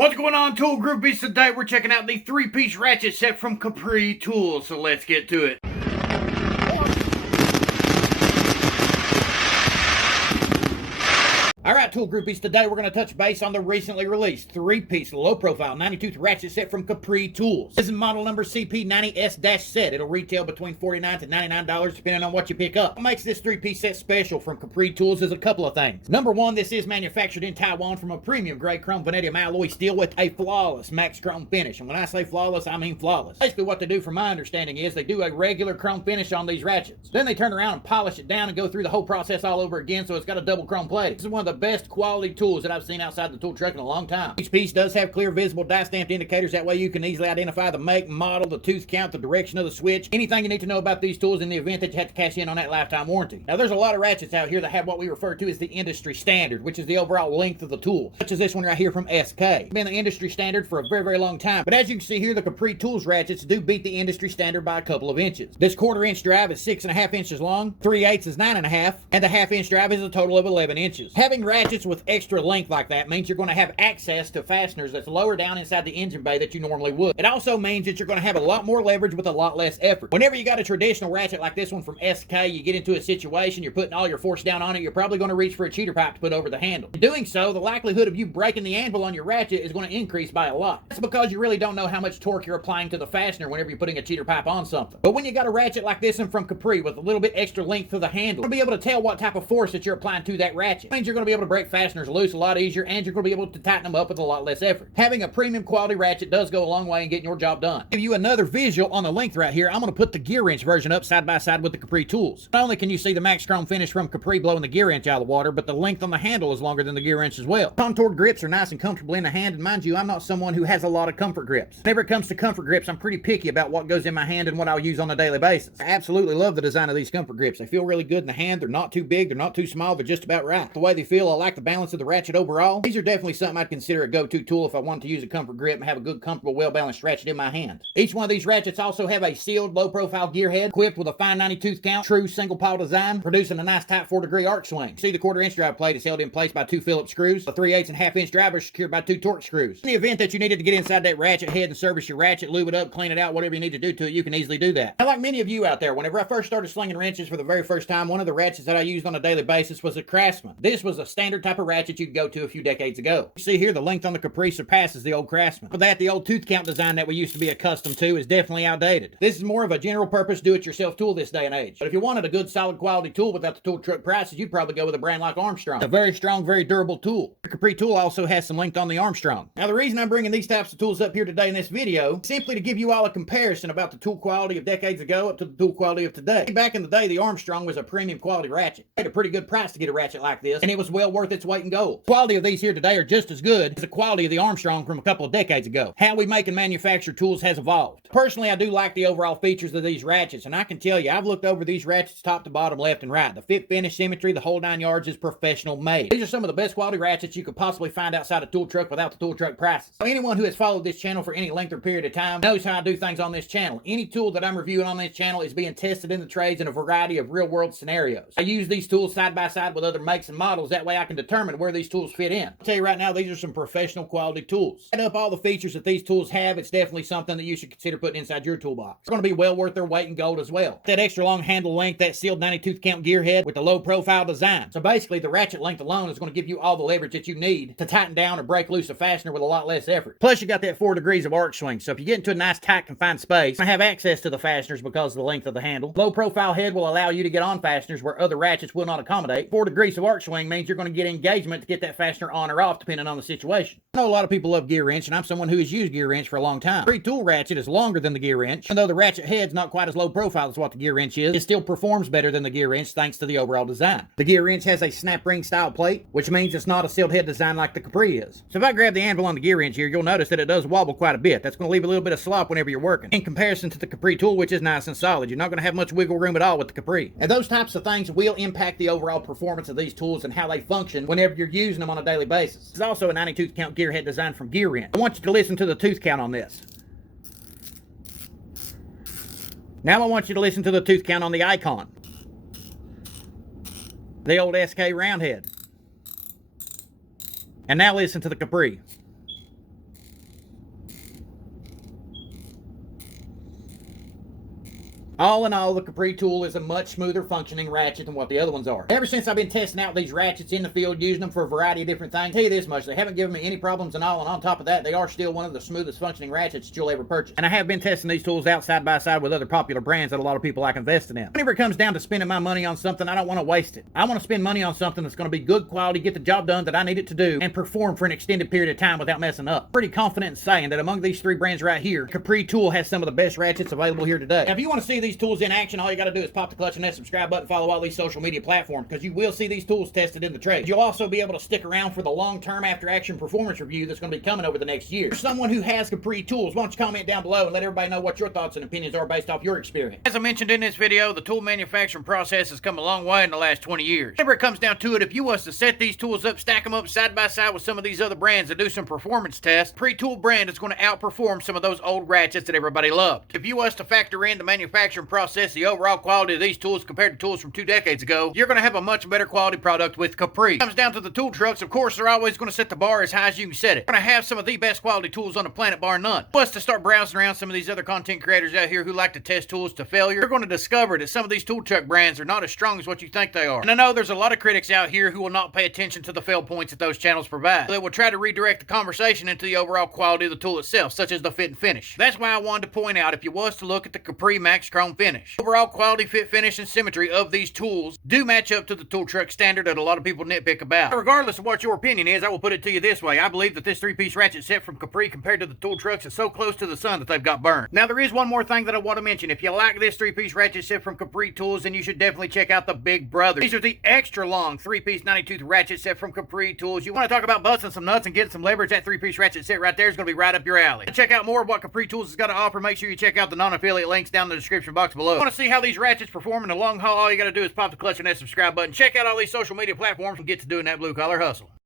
What's going on, Tool Groupies? Today we're checking out the 3-piece ratchet set from Capri Tools, so let's get to it. Alright, Tool Groupies, today we're going to touch base on the recently released 3-piece low-profile 90-tooth ratchet set from Capri Tools. This is model number CP90S-set. It'll retail between $49 to $99 depending on what you pick up. What makes this 3-piece set special from Capri Tools is a couple of things. Number one, this is manufactured in Taiwan from a premium grade chrome vanadium alloy steel with a flawless max chrome finish. And when I say flawless, I mean flawless. Basically what they do, from my understanding, is they do a regular chrome finish on these ratchets. Then they turn around and polish it down and go through the whole process all over again, so it's got a double chrome plating. This is one of the best quality tools that I've seen outside the tool truck in a long time. Each piece does have clear visible die stamped indicators. That way you can easily identify the make, model, the tooth count, the direction of the switch, anything you need to know about these tools in the event that you have to cash in on that lifetime warranty. Now there's a lot of ratchets out here that have what we refer to as the industry standard, which is the overall length of the tool, such as this one right here from SK. It's been the industry standard for a very long time, but as you can see here, the Capri Tools ratchets do beat the industry standard by a couple of inches. This 1/4 inch drive is 6.5 inches long, 3/8 is 9.5, and the 1/2 inch drive is a total of 11 inches. Having ratchets with extra length like that means you're going to have access to fasteners that's lower down inside the engine bay that you normally would. It also means that you're going to have a lot more leverage with a lot less effort. Whenever you got a traditional ratchet like this one from SK, you get into a situation, you're putting all your force down on it, you're probably going to reach for a cheater pipe to put over the handle. In doing so, the likelihood of you breaking the anvil on your ratchet is going to increase by a lot. That's because you really don't know how much torque you're applying to the fastener whenever you're putting a cheater pipe on something. But when you got a ratchet like this one from Capri with a little bit extra length to the handle, you'll be able to tell what type of force that you're applying to that ratchet. It means you're going to be able to break fasteners loose a lot easier, and you're going to be able to tighten them up with a lot less effort. Having a premium quality ratchet does go a long way in getting your job done. To give you another visual on the length right here, I'm going to put the gear wrench version up side by side with the Capri Tools. Not only can you see the max chrome finish from Capri blowing the gear wrench out of the water, but the length on the handle is longer than the gear wrench as well. Contoured grips are nice and comfortable in the hand, and mind you, I'm not someone who has a lot of comfort grips. Whenever it comes to comfort grips, I'm pretty picky about what goes in my hand and what I'll use on a daily basis. I absolutely love the design of these comfort grips. They feel really good in the hand. They're not too big, they're not too small, they're just about right. The way they feel, I like the balance of the ratchet overall. These are definitely something I'd consider a go-to tool if I wanted to use a comfort grip and have a good, comfortable, well-balanced ratchet in my hand. Each one of these ratchets also have a sealed, low-profile gear head equipped with a fine 90-tooth count, true single-pile design, producing a nice tight 4-degree arc swing. See, the 1/4 inch drive plate is held in place by 2 Phillips screws. The 3/8 and 1/2 inch driver is secured by 2 Torx screws. In the event that you needed to get inside that ratchet head and service your ratchet, lube it up, clean it out, whatever you need to do to it, you can easily do that. Now, like many of you out there, whenever I first started slinging wrenches for the very first time, one of the ratchets that I used on a daily basis was a Craftsman. This was a standard type of ratchet you'd go to a few decades ago. You see here, the length on the Capri surpasses the old Craftsman. For that, the old tooth count design that we used to be accustomed to is definitely outdated. This is more of a general purpose do-it-yourself tool this day and age. But if you wanted a good solid quality tool without the tool truck prices, you'd probably go with a brand like Armstrong. It's a very strong, very durable tool. The Capri tool also has some length on the Armstrong. Now the reason I'm bringing these types of tools up here today in this video is simply to give you all a comparison about the tool quality of decades ago up to the tool quality of today. Back in the day, the Armstrong was a premium quality ratchet. Paid a pretty good price to get a ratchet like this, and it was well worth its weight in gold. The quality of these here today are just as good as the quality of the Armstrong from a couple of decades ago. How we make and manufacture tools has evolved. Personally, I do like the overall features of these ratchets, and I can tell you, I've looked over these ratchets top to bottom, left and right. The fit, finish, symmetry, the whole 9 yards is professional made. These are some of the best quality ratchets you could possibly find outside a tool truck without the tool truck prices. So anyone who has followed this channel for any length or period of time knows how I do things on this channel. Any tool that I'm reviewing on this channel is being tested in the trades in a variety of real world scenarios. I use these tools side by side with other makes and models. That way I can determine where these tools fit in. I'll tell you right now, these are some professional quality tools. Add up all the features that these tools have, it's definitely something that you should consider putting inside your toolbox. It's going to be well worth their weight in gold as well. That extra long handle length, that sealed 90-tooth count gear head with the low profile design. So basically the ratchet length alone is going to give you all the leverage that you need to tighten down or break loose a fastener with a lot less effort. Plus you got that 4 degrees of arc swing, so if you get into a nice tight confined space, you have access to the fasteners because of the length of the handle. Low profile head will allow you to get on fasteners where other ratchets will not accommodate. 4 degrees of arc swing means you're going to get engagement to get that fastener on or off depending on the situation. I know a lot of people love gear wrench, and I'm someone who has used gear wrench for a long time. The tool ratchet is longer than the gear wrench, and though the ratchet head's not quite as low profile as what the gear wrench is, it still performs better than the gear wrench thanks to the overall design. The gear wrench has a snap ring style plate, which means it's not a sealed head design like the Capri is. So if I grab the anvil on the gear wrench here, you'll notice that it does wobble quite a bit. That's going to leave a little bit of slop whenever you're working. In comparison to the Capri tool, which is nice and solid, you're not going to have much wiggle room at all with the Capri. And those types of things will impact the overall performance of these tools and how they function whenever you're using them on a daily basis. This is also a 90-tooth count gear head design from Gearhead. I want you to listen to the tooth count on this. Now I want you to listen to the tooth count on the Icon. The old SK round head. And now listen to the Capri. All in all, the Capri tool is a much smoother functioning ratchet than what the other ones are. Ever since I've been testing out these ratchets in the field, using them for a variety of different things, I'll tell you this much, they haven't given me any problems at all, and on top of that, they are still one of the smoothest functioning ratchets that you'll ever purchase. And I have been testing these tools out side by side with other popular brands that a lot of people like investing in. Whenever it comes down to spending my money on something, I don't want to waste it. I want to spend money on something that's going to be good quality, get the job done that I need it to do, and perform for an extended period of time without messing up. Pretty confident in saying that among these three brands right here, Capri tool has some of the best ratchets available here today. Now, if you want to see these tools in action, all you got to do is pop the clutch on that subscribe button, follow all these social media platforms, because you will see these tools tested in the trade. You'll also be able to stick around for the long-term after-action performance review that's going to be coming over the next year. For someone who has Capri tools, why don't you comment down below and let everybody know what your thoughts and opinions are based off your experience. As I mentioned in this video, the tool manufacturing process has come a long way in the last 20 years. Whenever it comes down to it, if you was to set these tools up, stack them up side by side with some of these other brands and do some performance tests, Capri tool brand is going to outperform some of those old ratchets that everybody loved. If you was to factor in the manufacturing process, the overall quality of these tools compared to tools from 2 decades ago, you're going to have a much better quality product with Capri. When it comes down to the tool trucks, of course, they're always going to set the bar as high as you can set it. They're going to have some of the best quality tools on the planet, bar none. Plus, to start browsing around some of these other content creators out here who like to test tools to failure, you're going to discover that some of these tool truck brands are not as strong as what you think they are. And I know there's a lot of critics out here who will not pay attention to the fail points that those channels provide. They will try to redirect the conversation into the overall quality of the tool itself, such as the fit and finish. That's why I wanted to point out, if you was to look at the Capri Max Chrome finish, overall quality, fit, finish, and symmetry of these tools do match up to the tool truck standard that a lot of people nitpick about. Regardless of what your opinion is, I will put it to you this way. I believe that this 3-piece ratchet set from Capri compared to the tool trucks is so close to the sun that they've got burned. Now, there is one more thing that I want to mention. If you like this 3-piece ratchet set from Capri Tools, then you should definitely check out the Big Brothers. These are the extra long 3-piece 90-tooth ratchet set from Capri Tools. You want to talk about busting some nuts and getting some leverage, that 3-piece ratchet set right there is going to be right up your alley. To check out more of what Capri Tools has got to offer, make sure you check out the non-affiliate links down in the description box below. If you want to see how these ratchets perform in the long haul, all you got to do is pop the clutch on that subscribe button, check out all these social media platforms, and get to doing that blue collar hustle.